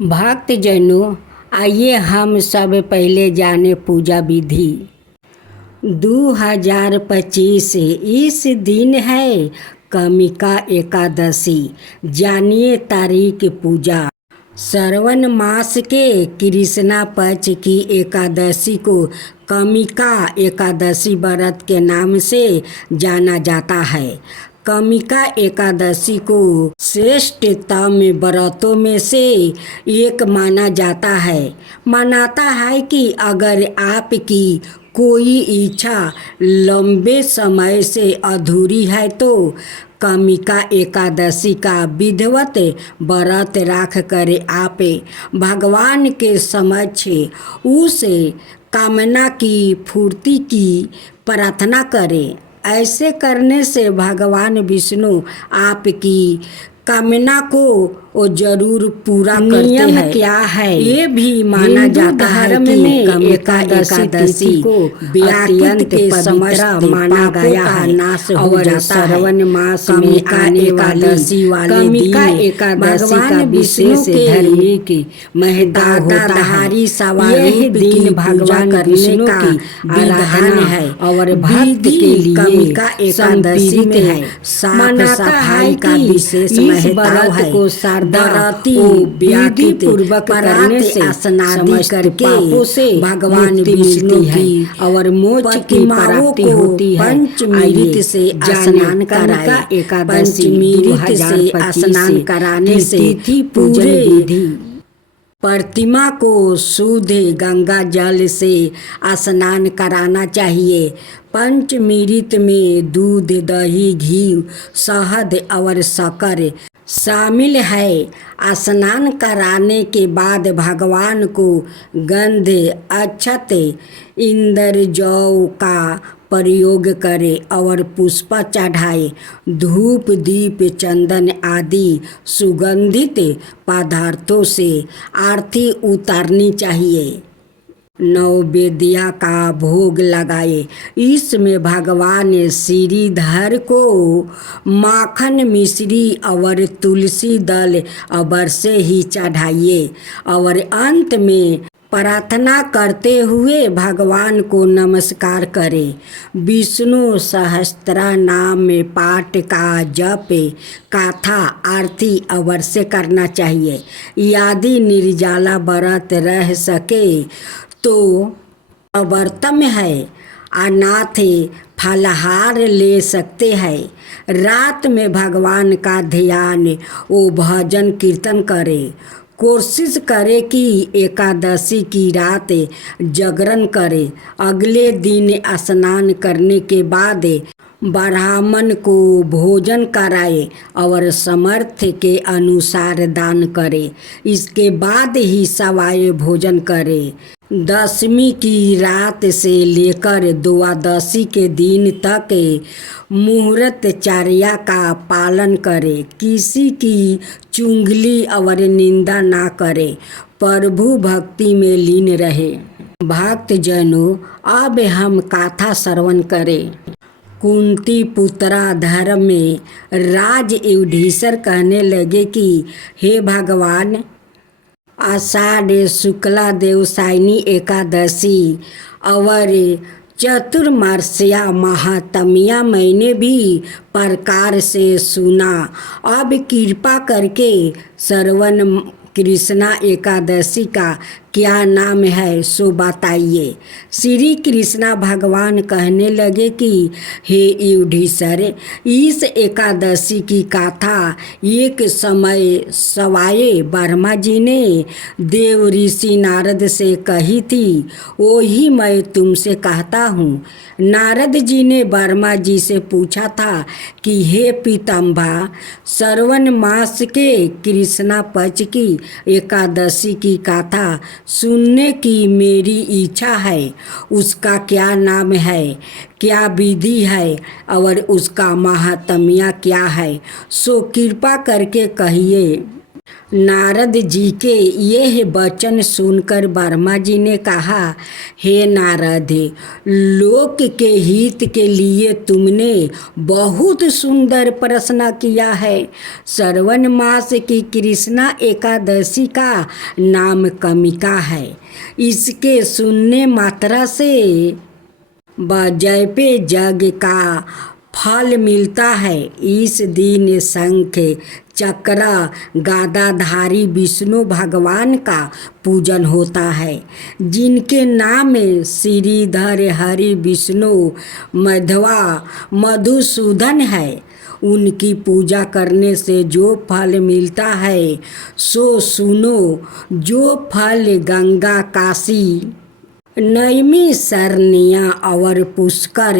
भक्तजनों, आइए हम सब पहले जाने पूजा विधि। 2025 इस दिन है कामिका एकादशी। जानिए तारीख पूजा। श्रावण मास के कृष्णा पक्ष की एकादशी को कामिका एकादशी व्रत के नाम से जाना जाता है। कामिका एकादशी को श्रेष्ठतम व्रतों में से एक माना जाता है। मानता है कि अगर आपकी कोई इच्छा लंबे समय से अधूरी है तो कामिका एकादशी का विधिवत व्रत रख कर आप भगवान के समक्ष उस कामना की पूर्ति की प्रार्थना करें। ऐसे करने से भगवान विष्णु आपकी कामना को वो जरूर पूरा करते हैं। नियम क्या है? ये भी माना जाता है कि कामिका एकादशी को व्याकुत के समस्त माना गया है और श्रावण मास में आने वाली कामिका एकादशी का विशेष धार्मिक महत्ता होता है। यह दिन भगवान विष्णु की आराधना है और भक्त के लिए कामिका एकादशी में साफ सफाई का विशेष महत्व है। दराती विधि पूर्वक करने से स्नान करके भगवान विष्णु की और मोक्ष की प्राप्ति होती है। पंचमीरित से स्नान कराए। पंचमीरित से स्नान कराने से पूरे प्रतिमा को शुद्ध गंगा जल से स्नान कराना चाहिए। पंचमीरित में दूध, दही, घी, शहद और शक्कर शामिल है। स्नान कराने के बाद भगवान को गंध, अक्षत, इंद्र जौ का प्रयोग करें और पुष्प चढ़ाए। धूप, दीप, चंदन आदि सुगंधित पदार्थों से आरती उतारनी चाहिए। नैवेद्य का भोग लगाए। इसमें भगवान श्रीधर को माखन, मिश्री और तुलसी दल अवश्य ही चढ़ाइए और अंत में प्रार्थना करते हुए भगवान को नमस्कार करें। विष्णु सहस्त्र नाम पाठ का जप, कथा, आरती अवश्य करना चाहिए। यदि निर्जला व्रत रह सके तो व्रत में है अनाथ फलाहार ले सकते हैं। रात में भगवान का ध्यान वो भजन कीर्तन करें। कोशिश करें कि एकादशी की रात जागरण करें। अगले दिन स्नान करने के बाद ब्राह्मण को भोजन कराए और सामर्थ्य के अनुसार दान करे। इसके बाद ही सवाए भोजन करे। दशमी की रात से लेकर द्वादशी के दिन तक मुहूर्तचर्या का पालन करे। किसी की चुगली और निंदा ना करे। प्रभु भक्ति में लीन रहे। भक्तजनों, अब हम कथा श्रवण करें। कुंती पुत्रा धर्म में राज युधिष्ठिर कहने लगे कि हे भगवान, आषाढ़ शुक्ला देवसायनी एकादशी और चतुर्मास्या महात्म्य मैंने भी प्रकार से सुना। अब कृपा करके श्रावण कृष्णा एकादशी का क्या नाम है सो बताइए। श्री कृष्णा भगवान कहने लगे कि हे युधिष्ठिर, इस एकादशी की कथा एक समय सवाए ब्रह्मा जी ने देव ऋषि नारद से कही थी। वही मैं तुमसे कहता हूँ। नारद जी ने ब्रह्मा जी से पूछा था कि हे पिताम्बर, श्रावण मास के कृष्णा पक्ष की एकादशी की कथा सुनने की मेरी इच्छा है। उसका क्या नाम है, क्या विधि है और उसका महात्म्य क्या है, सो कृपा करके कहिए। नारद जी के यह वचन सुनकर ब्रह्मा जी ने कहा, हे नारद, लोक के हित के लिए तुमने बहुत सुंदर प्रश्न किया है। श्रवण मास की कृष्णा एकादशी का नाम कमिका है। इसके सुनने मात्रा से जय जग का फल मिलता है। इस दिन शंख चक्र गदाधारी विष्णु भगवान का पूजन होता है, जिनके नाम में श्रीधर हरि विष्णु मध्वा मधुसूदन है। उनकी पूजा करने से जो फल मिलता है सो सुनो, जो फल गंगा काशी नैमिषारण्य और पुष्कर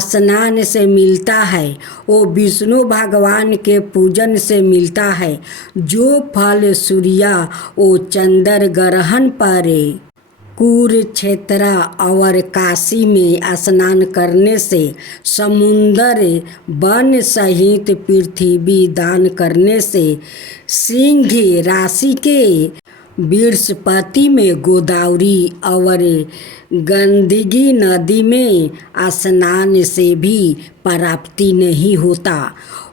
स्नान से मिलता है, वो विष्णु भगवान के पूजन से मिलता है। जो फल सूर्य वो चंद्र ग्रहण पर कुरुक्षेत्र और काशी में स्नान करने से, समुंदर वन सहित पृथ्वी दान करने से, सिंह राशि के बृहस्पति में, गोदावरी और गंदगी नदी में स्नान से भी प्राप्ति नहीं होता।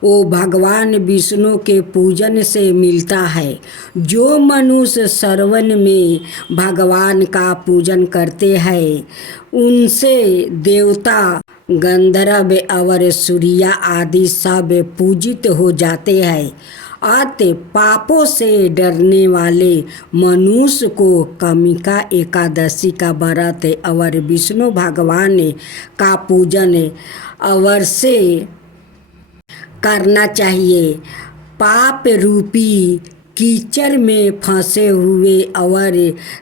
वो भगवान विष्णु के पूजन से मिलता है। जो मनुष्य श्रवण में भगवान का पूजन करते हैं, उनसे देवता गंधर्व और सूर्य आदि सब पूजित हो जाते हैं। अतः पापों से डरने वाले मनुष्य को कमिका एकादशी का व्रत और विष्णु भगवान का पूजन अवश्य करना चाहिए। पाप रूपी कीचड़ में फंसे हुए और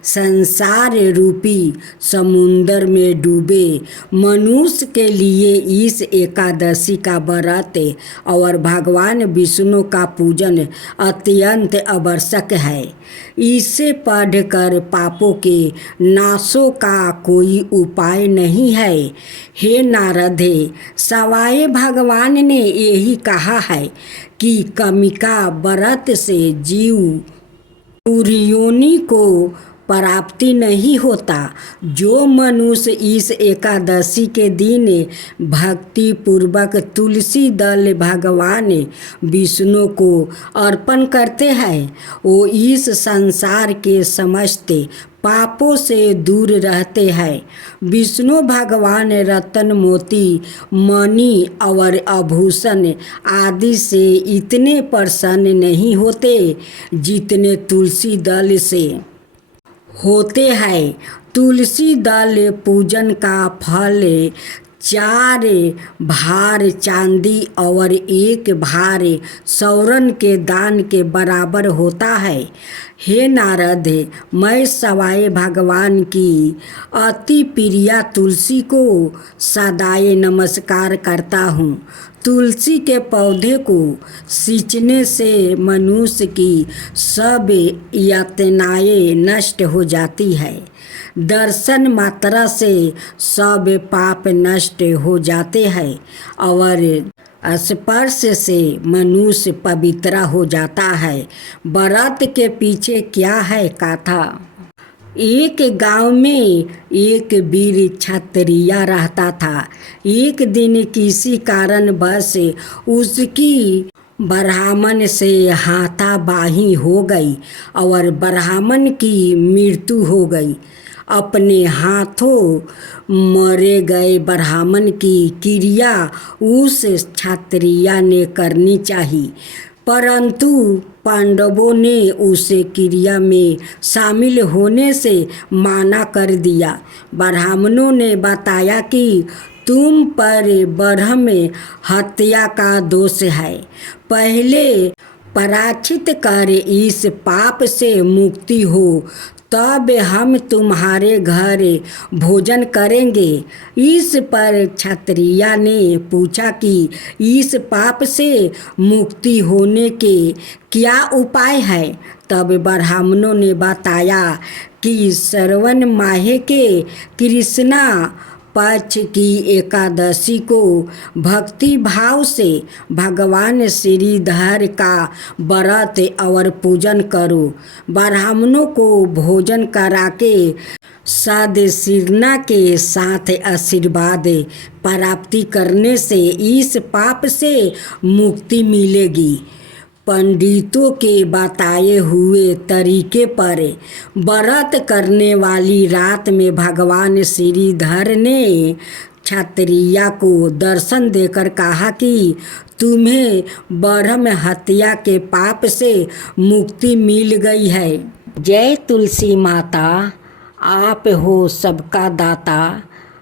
संसार रूपी समुंदर में डूबे मनुष्य के लिए इस एकादशी का व्रत और भगवान विष्णु का पूजन अत्यंत आवश्यक है। इसे पढ़कर पापों के नाशों का कोई उपाय नहीं है। हे नारद, सवाए भगवान ने यही कहा है कि कमिका व्रत से जीव पुर्योनि को प्राप्ति नहीं होता। जो मनुष्य इस एकादशी के दिन भक्ति पूर्वक तुलसी दल भगवान विष्णु को अर्पण करते हैं, वो इस संसार के समस्त पापों से दूर रहते हैं। विष्णु भगवान रत्न मोती मणि और आभूषण आदि से इतने प्रसन्न नहीं होते जितने तुलसी दल से होते हैं। तुलसी दल पूजन का फल 4 भार चांदी और 1 भार स्वर्ण के दान के बराबर होता है। हे नारद, मैं सवाए भगवान की अति प्रिया तुलसी को सदाए नमस्कार करता हूँ। तुलसी के पौधे को सींचने से मनुष्य की सब यातनाएं नष्ट हो जाती है। दर्शन मात्रा से सब पाप नष्ट हो जाते हैं और स्पर्श से मनुष्य पवित्र हो जाता है। व्रत के पीछे क्या है कथा? एक गांव में एक वीर क्षत्रिय रहता था। एक दिन किसी कारणवश उसकी ब्राह्मण से हाथापाई हो गई और ब्राह्मण की मृत्यु हो गई। अपने हाथों मरे गए ब्राह्मण की क्रिया उस क्षत्रिय ने करनी चाहिए, परंतु पांडवों ने उसे क्रिया में शामिल होने से मना कर दिया। ब्राह्मणों ने बताया कि तुम पर ब्रह्म हत्या का दोष है। पहले प्रायश्चित कर इस पाप से मुक्ति हो, तब हम तुम्हारे घर भोजन करेंगे। इस पर क्षत्रिय ने पूछा कि इस पाप से मुक्ति होने के क्या उपाय है? तब ब्राह्मणों ने बताया कि श्रवण माह के कृष्णा पक्ष की एकादशी को भक्ति भाव से भगवान श्रीधर का व्रत और पूजन करो। ब्राह्मणों को भोजन करा के सदशीर्णा के साथ आशीर्वाद प्राप्ति करने से इस पाप से मुक्ति मिलेगी। पंडितों के बताए हुए तरीके पर व्रत करने वाली रात में भगवान श्रीधर ने क्षत्रिया को दर्शन देकर कहा कि तुम्हें ब्रह्म हत्या के पाप से मुक्ति मिल गई है। जय तुलसी माता, आप हो सबका दाता,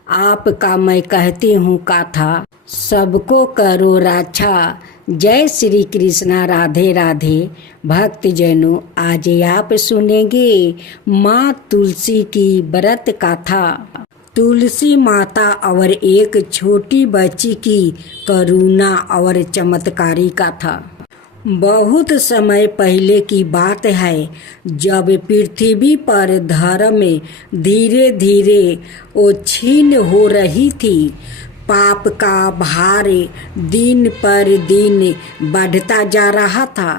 आपका मैं कहती हूँ गाथा, सबको करो रक्षा। जय श्री कृष्णा, राधे राधे। भक्तजनों, आज आप सुनेंगे माँ तुलसी की व्रत कथा। तुलसी माता और एक छोटी बच्ची की करुणा और चमत्कारी कथा। बहुत समय पहले की बात है, जब पृथ्वी पर धर्म धीरे धीरे क्षीण हो रही थी। पाप का भार दिन पर दिन बढ़ता जा रहा था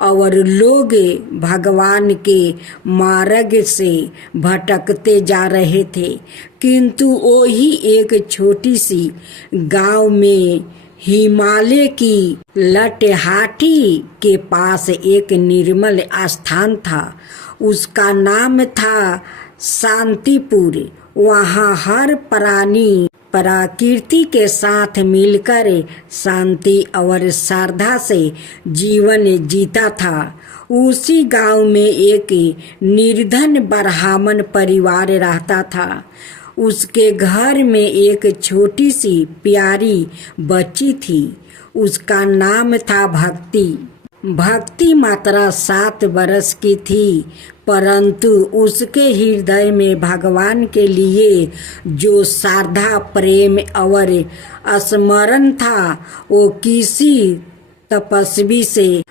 और लोग भगवान के मार्ग से भटकते जा रहे थे। किंतु वही एक छोटी सी गांव में हिमालय की लटहाटी के पास एक निर्मल स्थान था। उसका नाम था शांतिपुर। वहाँ हर प्राणी प्रकृति के साथ मिलकर शांति और श्रद्धा से जीवन जीता था। उसी गांव में एक निर्धन ब्राह्मण परिवार रहता था। उसके घर में एक छोटी सी प्यारी बच्ची थी। उसका नाम था भक्ति। भक्ति मात्र 7 वर्ष की थी, परंतु उसके हृदय में भगवान के लिए जो श्रद्धा, प्रेम और स्मरण था वो किसी तपस्वी से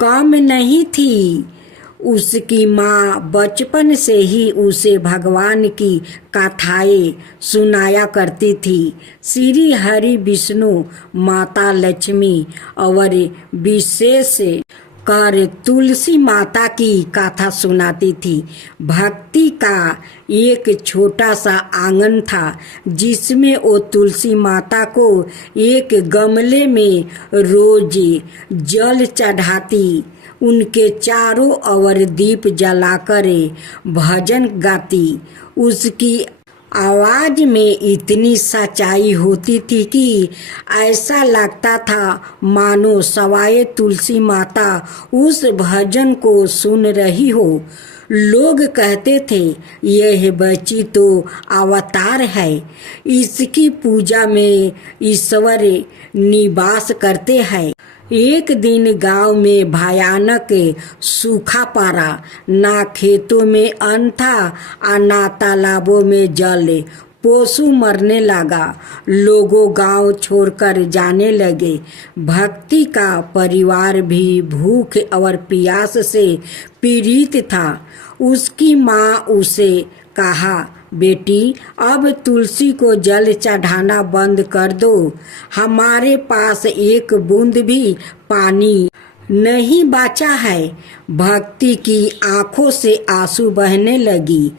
कम नहीं थी। उसकी माँ बचपन से ही उसे भगवान की कथाएं सुनाया करती थी। श्री हरि, विष्णु, माता लक्ष्मी और विशेष कर तुलसी माता की कथा सुनाती थी। भक्ति का एक छोटा सा आंगन था जिसमें वो तुलसी माता को एक गमले में रोज जल चढ़ाती, उनके चारों ओर दीप जलाकर भजन गाती। उसकी आवाज में इतनी सच्चाई होती थी कि ऐसा लगता था मानो सवाए तुलसी माता उस भजन को सुन रही हो। लोग कहते थे यह बच्ची तो अवतार है, इसकी पूजा में ईश्वर निवास करते हैं। एक दिन गांव में भयानक सूखा पड़ा। ना खेतों में अन्न था और ना तालाबों में जल। पशु मरने लगा। लोगों गांव छोड़कर जाने लगे। भक्ति का परिवार भी भूख और प्यास से पीड़ित था। उसकी माँ उसे कहा, बेटी, अब तुलसी को जल चढ़ाना बंद कर दो। हमारे पास एक बूंद भी पानी नहीं बचा है। भक्ति की आंखों से आंसू बहने लगी।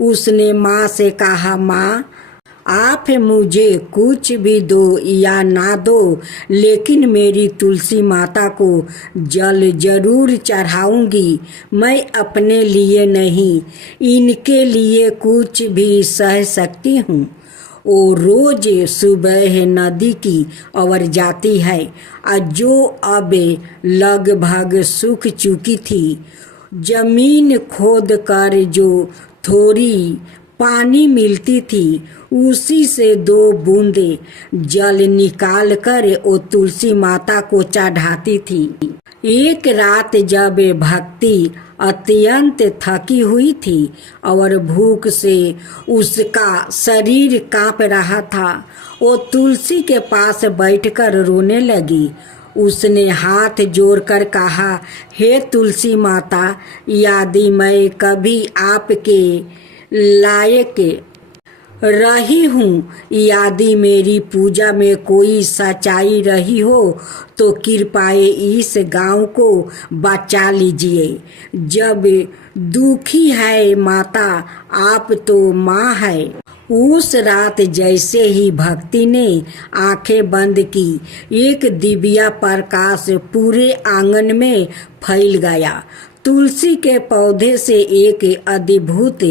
उसने माँ से कहा, माँ, आप मुझे कुछ भी दो या ना दो, लेकिन मेरी तुलसी माता को जल जरूर चढ़ाऊंगी। मैं अपने लिए नहीं, इनके लिए कुछ भी सह सकती हूँ। वो रोज सुबह नदी की ओर जाती है और जो अब लगभग सूख चुकी थी। जमीन खोद कर जो थोड़ी पानी मिलती थी उसी से 2 बूंदे जल निकाल कर वो तुलसी माता को चढ़ाती थी। एक रात जब भक्ति अत्यंत थकी हुई थी और भूख से उसका शरीर कांप रहा था, वो तुलसी के पास बैठकर रोने लगी। उसने हाथ जोड़कर कहा, हे तुलसी माता, यदि मैं कभी आपके लायक रही हूँ यादी मेरी पूजा में कोई सच्चाई रही हो तो कृपाए इस गांव को बचा लीजिए। जब दुखी है माता आप तो माँ है। उस रात जैसे ही भक्ति ने आंखें बंद की एक दिव्या प्रकाश पूरे आंगन में फैल गया। तुलसी के पौधे से एक अद्भुत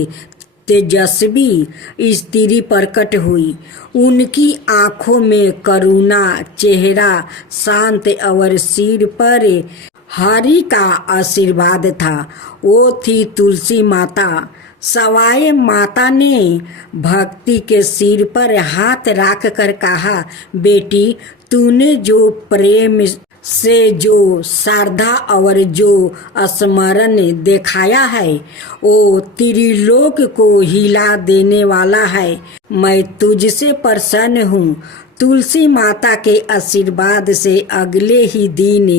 तेजस्वी स्त्री प्रकट हुई। उनकी आंखों में करुणा, चेहरा शांत और सिर पर हरि का आशीर्वाद था। वो थी तुलसी माता। सवाई माता ने भक्ति के सिर पर हाथ रख कर कहा, बेटी तूने जो प्रेम से जो श्रद्धा और जो स्मरण दिखाया है वो त्रिलोक को हिला देने वाला है। मैं तुझसे प्रसन्न हूँ। तुलसी माता के आशीर्वाद से अगले ही दिन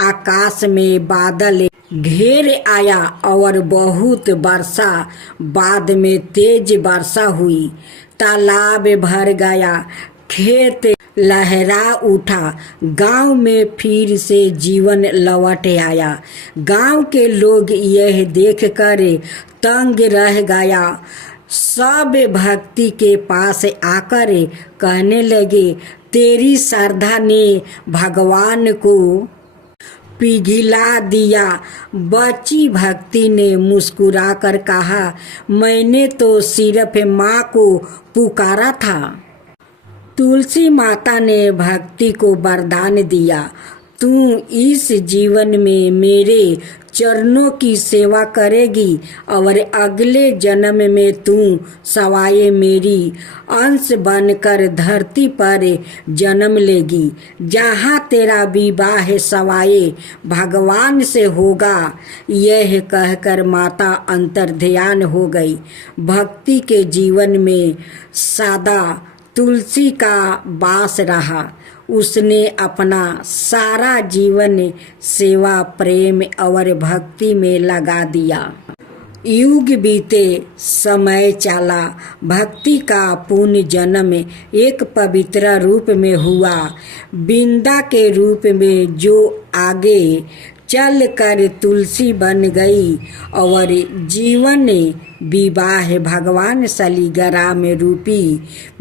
आकाश में बादल घेर आया और बहुत वर्षा बाद में तेज वर्षा हुई। तालाब भर गया, खेत लहरा उठा, गांव में फिर से जीवन लौट आया। गांव के लोग यह देखकर तंग रह गया। सब भक्ति के पास आकर कहने लगे, तेरी श्रद्धा ने भगवान को पिघला दिया। बच्ची भक्ति ने मुस्कुरा कर कहा, मैंने तो सिर्फ माँ को पुकारा था। तुलसी माता ने भक्ति को वरदान दिया, तू इस जीवन में मेरे चरणों की सेवा करेगी और अगले जन्म में तू सवाए मेरी अंश बनकर धरती पर जन्म लेगी, जहाँ तेरा विवाह सवाए भगवान से होगा। यह कहकर माता अंतर्ध्यान हो गई। भक्ति के जीवन में सदा तुलसी का वास रहा। उसने अपना सारा जीवन सेवा, प्रेम और भक्ति में लगा दिया। युग बीते, समय चला, भक्ति का पुण्य जन्म एक पवित्र रूप में हुआ। बिंदा के रूप में जो आगे चल कर तुलसी बन गई और जीवन विवाह भगवान शालिग्राम रूपी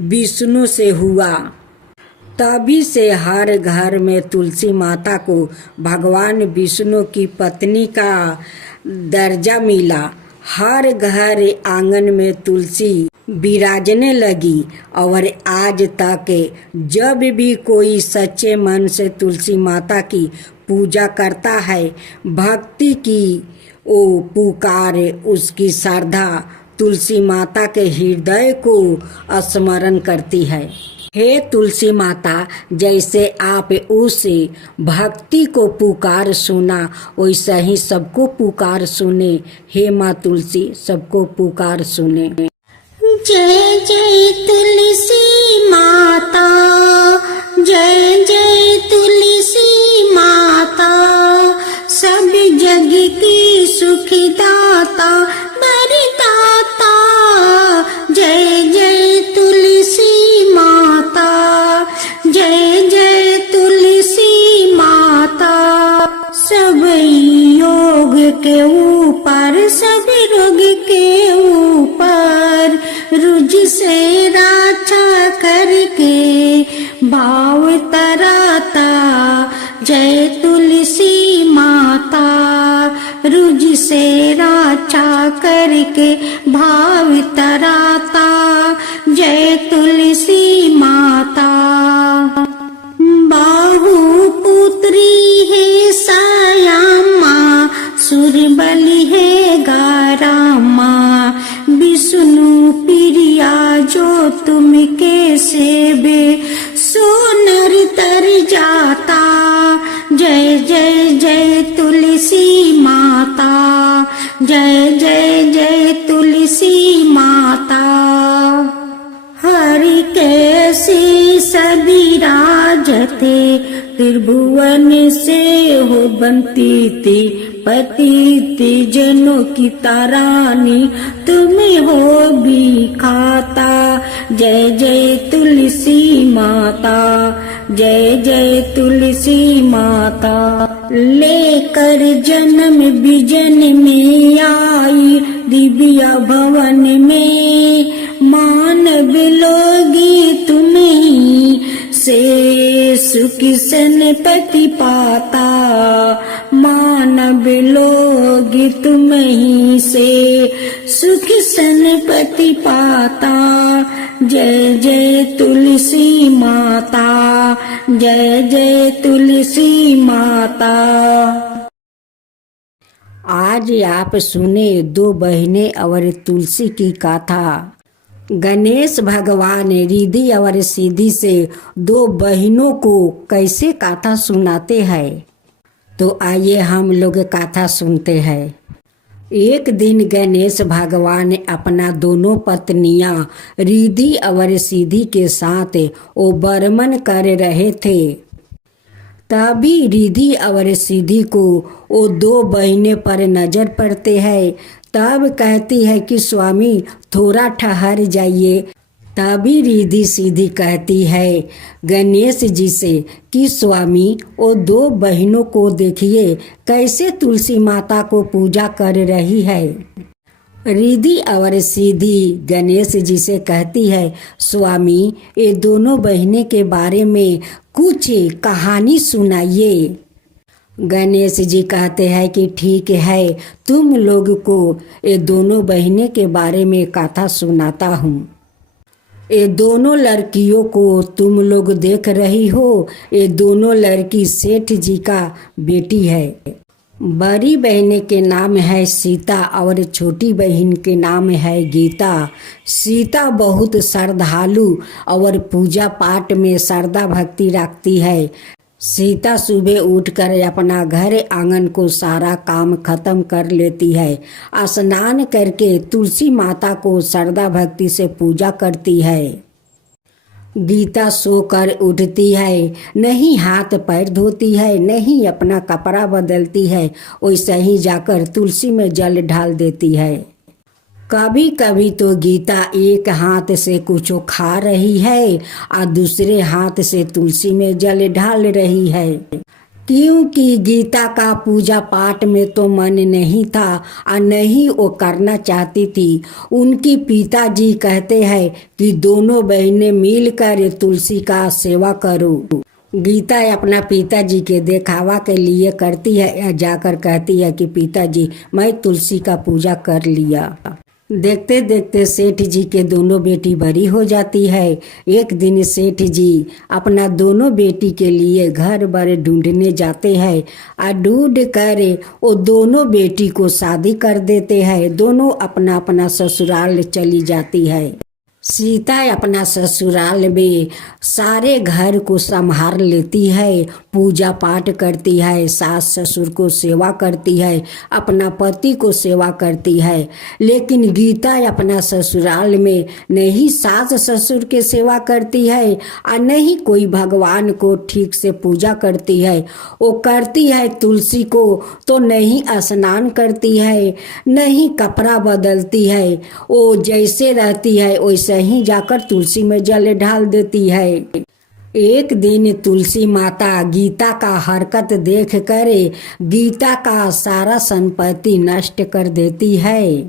विष्णु से हुआ। तभी से हर घर में तुलसी माता को भगवान विष्णु की पत्नी का दर्जा मिला। हर घर आंगन में तुलसी विराजने लगी और आज तक जब भी कोई सच्चे मन से तुलसी माता की पूजा करता है, भक्ति की ओ पुकार, उसकी श्रद्धा तुलसी माता के हृदय को स्मरण करती है। हे तुलसी माता, जैसे आप उस भक्ति को पुकार सुना वैसा ही सबको पुकार सुने। हे माँ तुलसी, सबको पुकार सुने। जय जय तुलसी माता, जय जय तुलसी माता, सब जग की सुखदाता वरदाता। जय जय तुलसी माता, जय जय तुलसी माता, सब योग के ऊपर, सब रोग के ऊपर रुज से रक्षा करके भाव तराता। जय तुलसी माता, रुज से रक्षा करके भाव तराता। जय तुलसी माता। बाहु पुत्री है सायामा, सुरबली है गारामा, विष्णु प्रिया जो तुम के सेवे सो नर तर जाता। जय जय जय तुलसी माता, जय जय जय तुलसी माता। हरि कैसे सभी राजते, त्रिभुवन से हो बनती थी पतित जनों की तारानी, तुम्हें हो भी खाता। जय जय तुलसी माता, जय जय तुलसी माता। लेकर जन्म बिजन में आई दिव्या भवन में, मानव लोगी तुम ही से सुख सनपति पाता। मानव लोगी तुम ही से सुख सनपति पाता। जय जय तुलसी माता, जय जय तुलसी माता। आज आप सुने दो बहनें और तुलसी की कथा। गणेश भगवान रिद्धि और सिद्धि से दो बहनों को कैसे कथा सुनाते हैं, तो आइए हम लोग कथा सुनते हैं। एक दिन गणेश भगवान अपना दोनों पत्नियां रिद्धि और सिद्धि के साथ वो बर्मन कर रहे थे। तभी रिद्धि और सिद्धि को वो दो बहनें पर नजर पड़ते हैं। तब कहती है कि स्वामी थोड़ा ठहर जाइए। तभी रिद्धि सिद्धि कहती है गणेश जी से कि स्वामी वो दो बहनों को देखिए कैसे तुलसी माता को पूजा कर रही है। रिद्धि और सिद्धि गणेश जी से कहती है स्वामी ये दोनों बहनें के बारे में कुछ कहानी सुनाइए। गणेश जी कहते हैं कि ठीक है, तुम लोग को ये दोनों बहनें के बारे में कथा सुनाता हूँ। ये दोनों लड़कियों को तुम लोग देख रही हो, ये दोनों लड़की सेठ जी का बेटी है। बड़ी बहन के नाम है सीता और छोटी बहन के नाम है गीता। सीता बहुत श्रद्धालु और पूजा पाठ में श्रद्धा भक्ति रखती है। सीता सुबह उठकर अपना घर आंगन को सारा काम खत्म कर लेती है। स्नान करके तुलसी माता को श्रद्धा भक्ति से पूजा करती है। गीता सोकर उठती है, नहीं हाथ पैर धोती है, नहीं अपना कपड़ा बदलती है, वैसे ही जाकर तुलसी में जल ढाल देती है। कभी कभी तो गीता एक हाथ से कुछ खा रही है और दूसरे हाथ से तुलसी में जल ढाल रही है, क्योंकि गीता का पूजा पाठ में तो मन नहीं था और नहीं वो करना चाहती थी। उनकी पिताजी कहते हैं कि दोनों बहनें मिलकर तुलसी का सेवा करो। गीता अपना पिताजी के दिखावा के लिए करती है या जाकर कहती है कि पिताजी मैं तुलसी का पूजा कर लिया। देखते देखते सेठ जी के दोनों बेटी बड़ी हो जाती है। एक दिन सेठ जी अपना दोनों बेटी के लिए घर बार ढूंढने जाते हैं और ढूंढ कर वो दोनों बेटी को शादी कर देते हैं। दोनों अपना अपना ससुराल चली जाती है। सीता अपना ससुराल में सारे घर को संभाल लेती है, पूजा पाठ करती है, सास ससुर को सेवा करती है, अपना पति को सेवा करती है। लेकिन गीता अपना ससुराल में नहीं सास ससुर के सेवा करती है और नहीं कोई भगवान को ठीक से पूजा करती है। वो करती है तुलसी को तो नहीं स्नान करती है, नहीं कपड़ा बदलती है। वो जैसे रहती है वैसे ही जाकर तुलसी में जल ढाल देती है। एक दिन तुलसी माता गीता का हरकत देख कर गीता का सारा संपत्ति नष्ट कर देती है,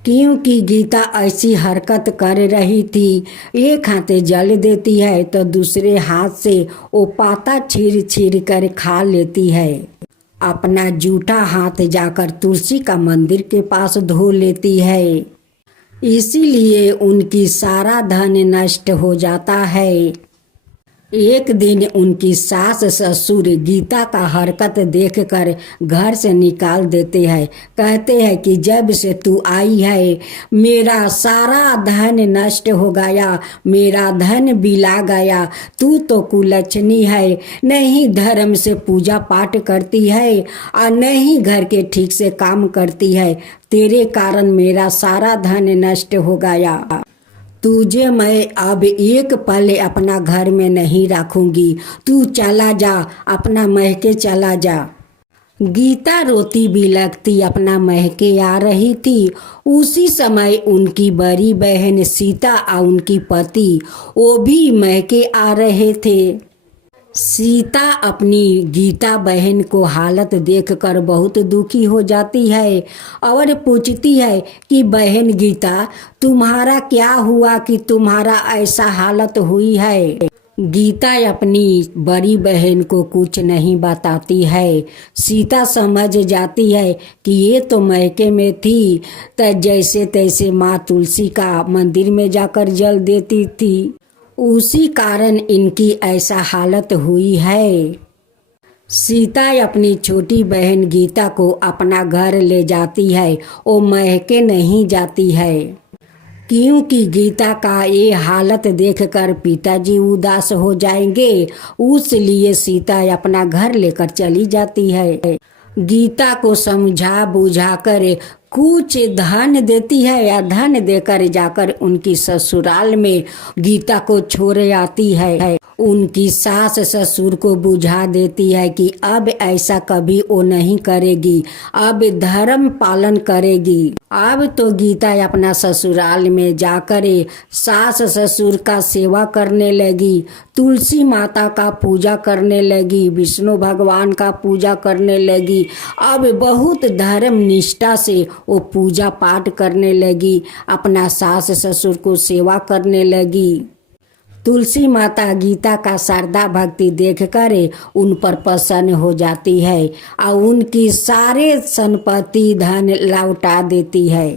क्योंकि गीता ऐसी हरकत कर रही थी। एक हाथ जल देती है तो दूसरे हाथ से वो पाता छीर छीर कर खा लेती है। अपना जूठा हाथ जाकर तुलसी का मंदिर के पास धो लेती है। इसीलिए उनकी सारा धन नष्ट हो जाता है। एक दिन उनकी सास ससुर गीता का हरकत देखकर घर से निकाल देते हैं। कहते हैं कि जब से तू आई है मेरा सारा धन नष्ट हो गया, मेरा धन बिला गया। तू तो कुलच्छनी है, नहीं धर्म से पूजा पाठ करती है और नहीं घर के ठीक से काम करती है। तेरे कारण मेरा सारा धन नष्ट हो गया। तुझे मैं अब एक पल अपना घर में नहीं रखूंगी, तू चला जा, अपना महके चला जा। गीता रोती बिलखती अपना महके आ रही थी। उसी समय उनकी बड़ी बहन सीता और उनकी पति वो भी महके आ रहे थे। सीता अपनी गीता बहन को हालत देखकर बहुत दुखी हो जाती है और पूछती है कि बहन गीता, तुम्हारा क्या हुआ कि तुम्हारा ऐसा हालत हुई है। गीता अपनी बड़ी बहन को कुछ नहीं बताती है। सीता समझ जाती है कि ये तो मैके में थी तो जैसे तैसे माँ तुलसी का मंदिर में जाकर जल देती थी, उसी कारण इनकी ऐसा हालत हुई है। सीता अपनी छोटी बहन गीता को अपना घर ले जाती है, वो महके नहीं जाती है क्योंकि गीता का ये हालत देखकर पिताजी उदास हो जाएंगे, उसलिए सीता अपना घर लेकर चली जाती है। गीता को समझा बुझाकर कुछ धन देती है या धन देकर जाकर उनकी ससुराल में गीता को छोड़ आती है। उनकी सास ससुर को बुझा देती है कि अब ऐसा कभी वो नहीं करेगी, अब धर्म पालन करेगी। अब तो गीता अपना ससुराल में जाकर सास ससुर का सेवा करने लगी, तुलसी माता का पूजा करने लगी, विष्णु भगवान का पूजा करने लगी। अब बहुत धर्म निष्ठा से वो पूजा पाठ करने लगी, अपना सास ससुर को सेवा करने लगी। तुलसी माता गीता का श्रद्धा भक्ति देखकर उन पर प्रसन्न हो जाती है और उनकी सारे संपत्ति धन लौटा देती है।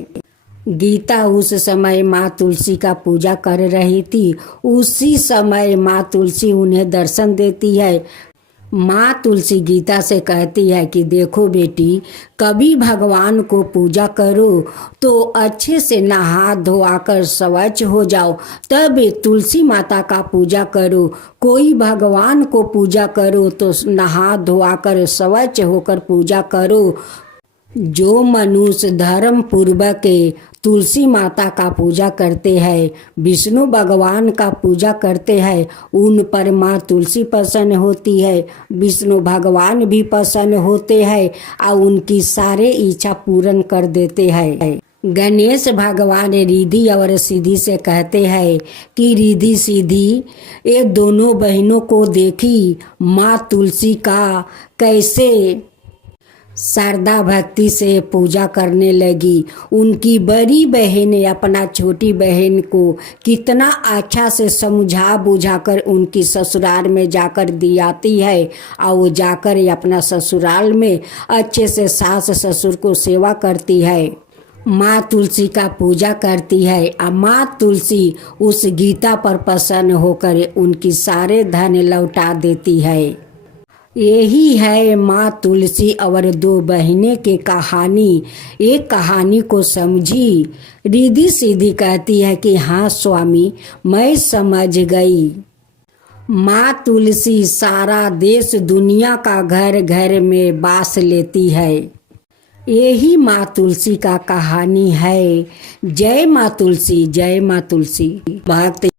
गीता उस समय माँ तुलसी का पूजा कर रही थी। उसी समय माँ तुलसी उन्हें दर्शन देती है। माँ तुलसी गीता से कहती है कि देखो बेटी, कभी भगवान को पूजा करो तो अच्छे से नहा धोआकर स्वच्छ हो जाओ, तब तुलसी माता का पूजा करो। कोई भगवान को पूजा करो तो नहा धोआकर स्वच्छ होकर पूजा करो। जो मनुष्य धर्म पूर्वक तुलसी माता का पूजा करते हैं, विष्णु भगवान का पूजा करते हैं, उन पर माँ तुलसी प्रसन्न होती है, विष्णु भगवान भी प्रसन्न होते हैं और उनकी सारे इच्छा पूर्ण कर देते हैं। गणेश भगवान रिद्धि और सिद्धि से कहते हैं कि रिद्धि सिद्धि ये दोनों बहनों को देखी माँ तुलसी का कैसे श्रद्धा भक्ति से पूजा करने लगी। उनकी बड़ी बहन अपना छोटी बहन को कितना अच्छा से समझा बुझाकर उनकी ससुराल में जाकर दियाती है और वो जाकर अपना ससुराल में अच्छे से सास ससुर को सेवा करती है, माँ तुलसी का पूजा करती है और माँ तुलसी उस गीता पर प्रसन्न होकर उनकी सारे धन लौटा देती है। यही है माँ तुलसी और दो बहनें की कहानी। एक कहानी को समझी। रिद्धि सिद्धि कहती है कि हाँ स्वामी, मैं समझ गई। माँ तुलसी सारा देश दुनिया का घर घर में बास लेती है। यही माँ तुलसी का कहानी है। जय माँ तुलसी, जय माँ तुलसी। भक्त